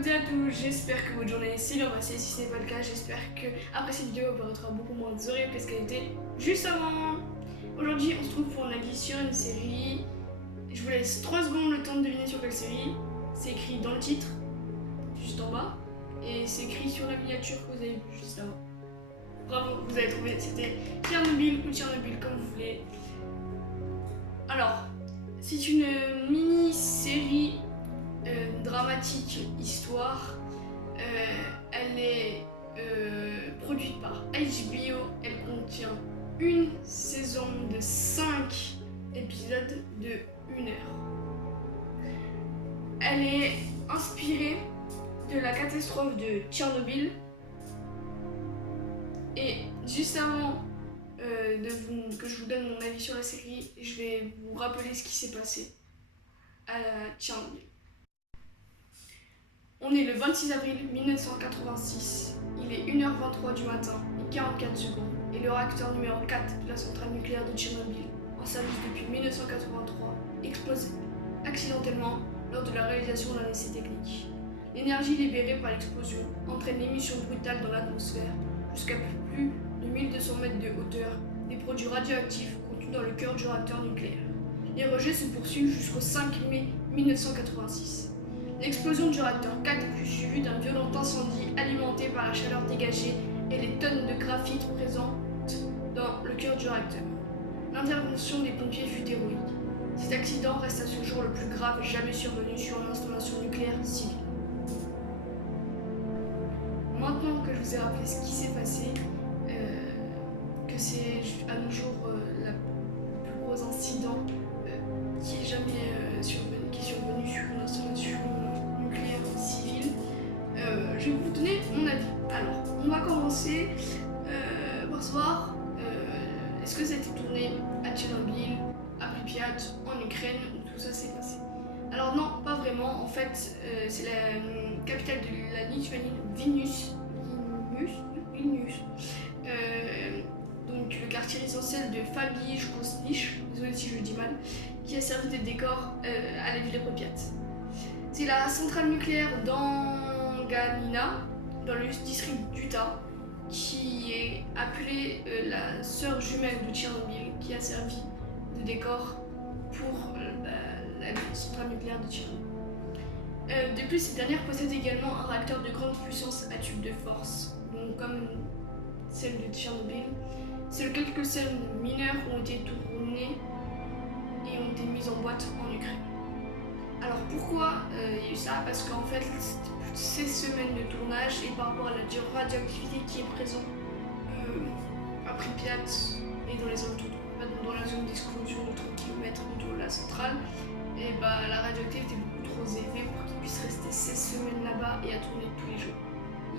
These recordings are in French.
toutes et à tous, j'espère que votre journée s'est bien passée. Si ce n'est pas le cas, j'espère que après cette vidéo, elle paraîtra beaucoup moins horrible que ce qu'elle était juste avant. Aujourd'hui, on se trouve pour un avis sur une série. Je vous laisse 3 secondes le temps de deviner sur quelle série. C'est écrit dans le titre, juste en bas, et c'est écrit sur la miniature que vous avez vue juste avant. Bravo, vous avez trouvé, c'était Tchernobyl ou Tchernobyl, comme vous voulez. Alors, c'est une mini-série dramatique histoire. Elle est produite par HBO. Elle contient une saison de 5 épisodes de 1 heure. Elle est inspirée de la catastrophe de Tchernobyl. Et juste avant que je vous donne mon avis sur la série, je vais vous rappeler ce qui s'est passé à Tchernobyl. On est le 26 avril 1986, il est 1h23 du matin et 44 secondes, et le réacteur numéro 4 de la centrale nucléaire de Tchernobyl, en service depuis 1983, explose accidentellement lors de la réalisation d'un essai technique. L'énergie libérée par l'explosion entraîne l'émission brutale dans l'atmosphère jusqu'à plus de 1200 mètres de hauteur des produits radioactifs contenus dans le cœur du réacteur nucléaire. Les rejets se poursuivent jusqu'au 5 mai 1986. L'explosion du réacteur 4 fut suivie d'un violent incendie alimenté par la chaleur dégagée et les tonnes de graphite présentes dans le cœur du réacteur. L'intervention des pompiers fut héroïque. Cet accident reste à ce jour le plus grave jamais survenu sur une installation nucléaire civile. Maintenant que je vous ai rappelé ce qui s'est passé, que c'est à nos jours le plus gros incident qui est jamais survenu sur une installation nucléaire civile, je vais vous donner mon avis. Alors, on va commencer par savoir est-ce que ça a été tourné à Tchernobyl, à Pripyat, en Ukraine, où tout ça s'est passé. Alors non, pas vraiment. En fait, c'est la capitale de la Lituanie, Vilnius. Donc le quartier résidentiel de Fabijsko-Smich, désolé si je le dis mal, qui a servi de décor à la ville de Pripyat. C'est la centrale nucléaire d'Anganina, dans le district d'Utah, qui est appelée la sœur jumelle de Tchernobyl, qui a servi de décor pour la centrale nucléaire de Tchernobyl. De plus, cette dernière possède également un réacteur de grande puissance à tube de force, donc comme celle de Tchernobyl. Seules quelques scènes mineures ont été tournées et ont été mises en boîte en Ukraine. Alors pourquoi il y a eu ça? Parce qu'en fait, c'était plus de 16 semaines de tournage, et par rapport à la radioactivité qui est présente à Pripyat et dans les alentours, dans la zone d'exclusion de 30 km autour de la centrale, et la radioactivité était beaucoup trop élevée pour qu'ils puissent rester 16 semaines là-bas et à tourner tous les jours.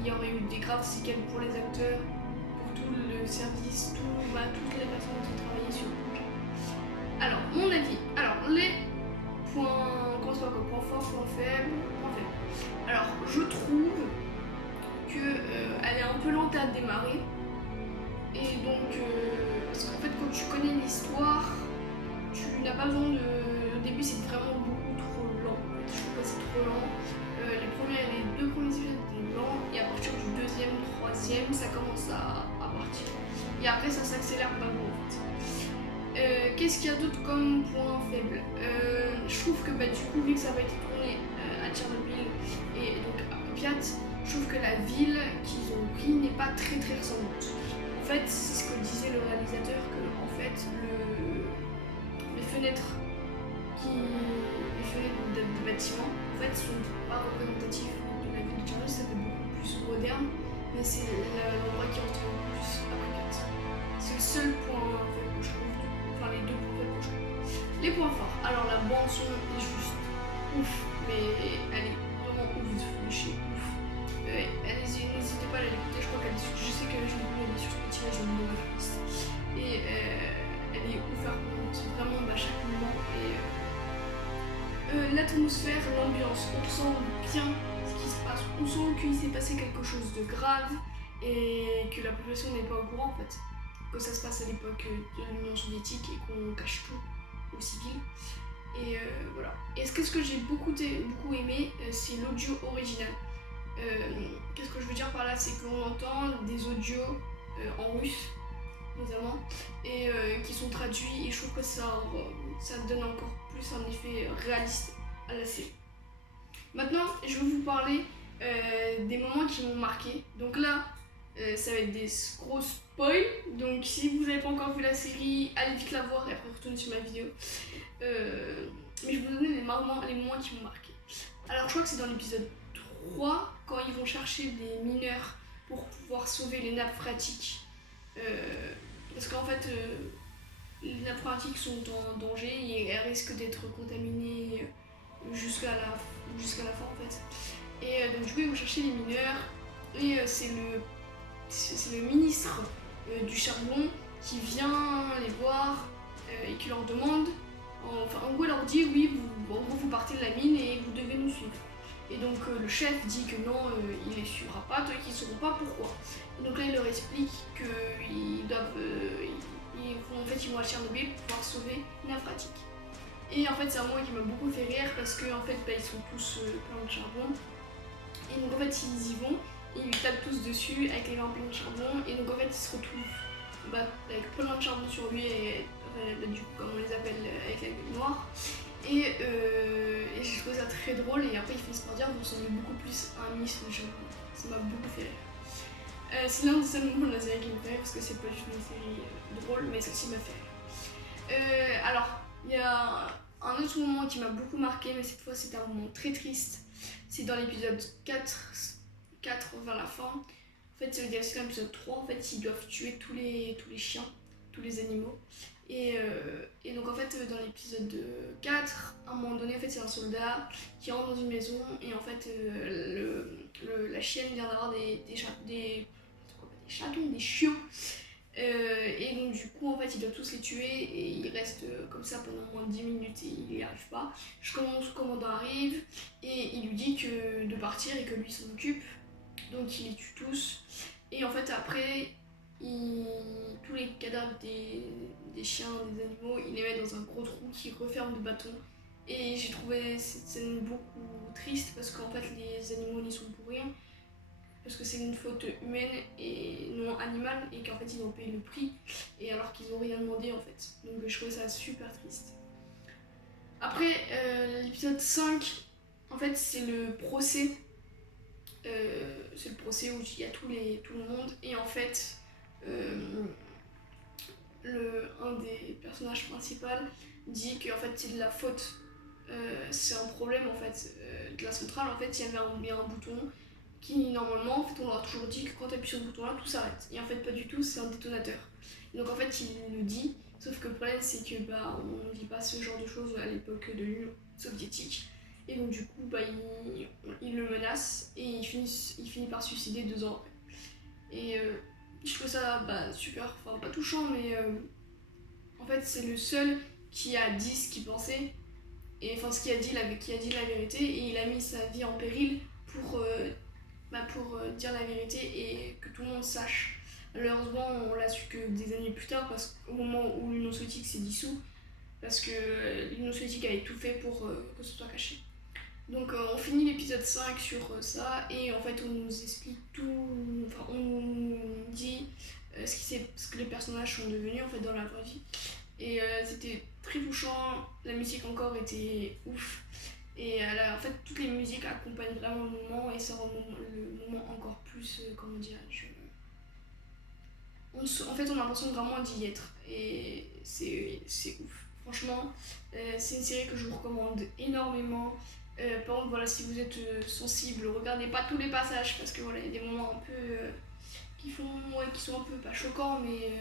Il y aurait eu des graves séquelles pour les acteurs, pour tout le service, toutes les personnes qui travaillaient sur le projet. Alors, mon avis. Alors, les points, comment ça va, point fort, point faible, point faible. Alors, je trouve qu'elle est un peu lente à démarrer. Et donc, parce qu'en fait, quand tu connais l'histoire, tu n'as pas besoin de... Au début, c'est vraiment beaucoup trop lent. Je trouve que c'est trop lent. Les 2 premiers épisodes étaient lents, et à partir du 2e, 3e, ça commence à partir. Et après, ça s'accélère pas beaucoup en fait. Qu'est-ce qu'il y a d'autre comme point faible? Je trouve que du coup, vu que ça va être tourné à Tchernobyl et donc à Pripyat, je trouve que la ville qu'ils ont pris n'est pas très ressemblante. En fait, c'est ce que disait le réalisateur, que en fait, les fenêtres des bâtiments en fait sont pas représentatifs de la ville de Tchernobyl. Ça fait beaucoup plus moderne, mais c'est l'endroit qui ressemble le plus à Pripyat. C'est le seul point faible que je trouve, enfin les 2 points faibles que je trouve. Les points forts, alors la bande son est juste ouf, mais elle est vraiment ouf de flécher, ouf. Allez-y, n'hésitez pas à l'écouter, je crois qu'elle est sur, je sais que je l'ai mis sur Spotify, j'ai une mauvaise liste. Et elle est ouf à reprendre, c'est vraiment chaque moment. Et l'atmosphère, l'ambiance, on sent bien ce qui se passe, on sent qu'il s'est passé quelque chose de grave et que la population n'est pas au courant en fait, que ça se passe à l'époque de l'Union soviétique et qu'on cache tout aux civils. Et voilà. Et ce que j'ai beaucoup aimé, c'est l'audio original. Qu'est-ce que je veux dire par là, c'est qu'on entend des audios en russe notamment et qui sont traduits, et je trouve que ça donne encore plus un effet réaliste à la série. Maintenant, je vais vous parler des moments qui m'ont marqué. Donc là, ça va être des gros spoils. Donc si vous n'avez pas encore vu la série, allez vite la voir et après retournez sur ma vidéo. Mais je vais vous donner les moments qui m'ont marqué. Alors je crois que c'est dans l'épisode 3, quand ils vont chercher des mineurs pour pouvoir sauver les nappes phréatiques. Parce qu'en fait, les nappes phréatiques sont en danger et elles risquent d'être contaminées jusqu'à la fin en fait. Et donc du coup ils vont chercher les mineurs et c'est le ministre du charbon qui vient les voir et qui leur demande, en gros il leur dit oui, vous partez de la mine et vous devez nous suivre. Et donc le chef dit que non, il les suivra pas, tant qu'ils ne sauront pas pourquoi. Et donc là il leur explique qu'ils doivent, ils vont à Tchernobyl pour pouvoir sauver les nappes phréatiques. Et en fait c'est un moment qui m'a beaucoup fait rire parce que en fait ils sont tous pleins de charbon. Et donc en fait ils y vont, ils lui tapent tous dessus avec les mains pleines de charbon. Et donc en fait ils se retrouvent avec plein de charbon sur lui et du coup comme on les appelle avec la gueule noire. Et j'ai trouvé ça très drôle et après ils finissent par dire vous ressemblez beaucoup plus à un ministre de charbon. Ça m'a beaucoup fait rire. C'est l'un des seuls moments de la série qui me fait rire parce que c'est pas juste une série drôle mais celle-ci m'a fait rire. Alors il y a un autre moment qui m'a beaucoup marqué, mais cette fois c'était un moment très triste. C'est dans l'épisode 4 vers la fin. En fait, c'est dans l'épisode 3, en fait, ils doivent tuer tous les chiens, tous les animaux. Et donc en fait, dans l'épisode 4, à un moment donné, en fait, c'est un soldat qui rentre dans une maison et en fait, la chienne vient d'avoir des chatons, des chiots. Et donc du coup en fait il doit tous les tuer et il reste comme ça pendant moins de 10 minutes et il n'y arrive pas. Le commandant arrive et il lui dit de partir et que lui s'en occupe. Donc il les tue tous. Et en fait après tous les cadavres des chiens, des animaux, il les met dans un gros trou qui referme de bâton. Et j'ai trouvé cette scène beaucoup triste parce qu'en fait les animaux n'y sont pour rien. Parce que c'est une faute humaine et non animale et qu'en fait ils ont payé le prix et alors qu'ils n'ont rien demandé en fait. Donc je trouvais ça super triste. Après l'épisode 5, en fait c'est le procès. C'est le procès où il y a tout le monde et en fait un des personnages principaux dit que en fait c'est de la faute. C'est un problème en fait de la centrale. En fait il y avait un bouton qui normalement, en fait, on leur a toujours dit que quand tu appuies sur ce bouton là, tout s'arrête. Et en fait, pas du tout, c'est un détonateur. Et donc en fait, il le dit, sauf que le problème, c'est que on ne dit pas ce genre de choses à l'époque de l'Union soviétique. Et donc du coup, il le menace et il finit par se suicider 2 ans après. Et je trouve ça super, enfin pas touchant, mais en fait, c'est le seul qui a dit ce qu'il pensait, et enfin ce qu'il a dit, qui a dit la vérité, et il a mis sa vie en péril pour dire la vérité et que tout le monde sache. Malheureusement, on l'a su que des années plus tard, parce qu'au moment où l'Union soviétique s'est dissous, parce que l'Union soviétique avait tout fait pour que ce soit caché. Donc on finit l'épisode 5 sur ça, et en fait on nous explique tout, enfin on nous dit ce que les personnages sont devenus en fait dans la vraie vie. Et c'était très touchant, la musique encore était ouf. Et en fait, toutes les musiques accompagnent vraiment le moment et ça rend le moment encore plus, comment dirais-je. En fait, on a l'impression vraiment d'y être et c'est ouf. Franchement, c'est une série que je vous recommande énormément. Par contre, voilà, si vous êtes sensible, regardez pas tous les passages parce que voilà, il y a des moments un peu qui sont un peu pas choquants, mais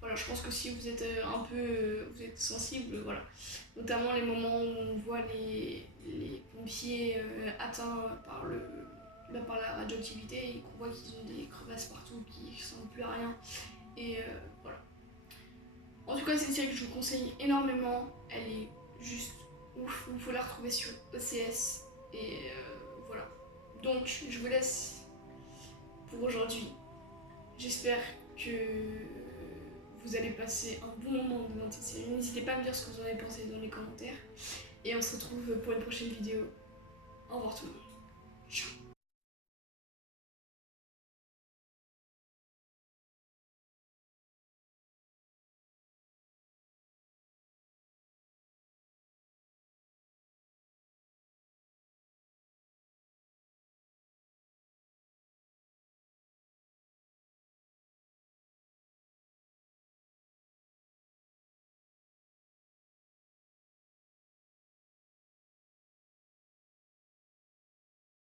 voilà, je pense que si vous êtes vous êtes sensible, voilà. Notamment les moments où on voit les pompiers atteints par la radioactivité et qu'on voit qu'ils ont des crevasses partout, qu'ils ne ressemblent plus à rien. Et voilà. En tout cas, c'est une série que je vous conseille énormément. Elle est juste ouf. Il faut la retrouver sur ECS. Et voilà. Donc, je vous laisse pour aujourd'hui. J'espère que vous allez passer un bon moment devant cette série. N'hésitez pas à me dire ce que vous en avez pensé dans les commentaires. Et on se retrouve pour une prochaine vidéo. Au revoir tout le monde.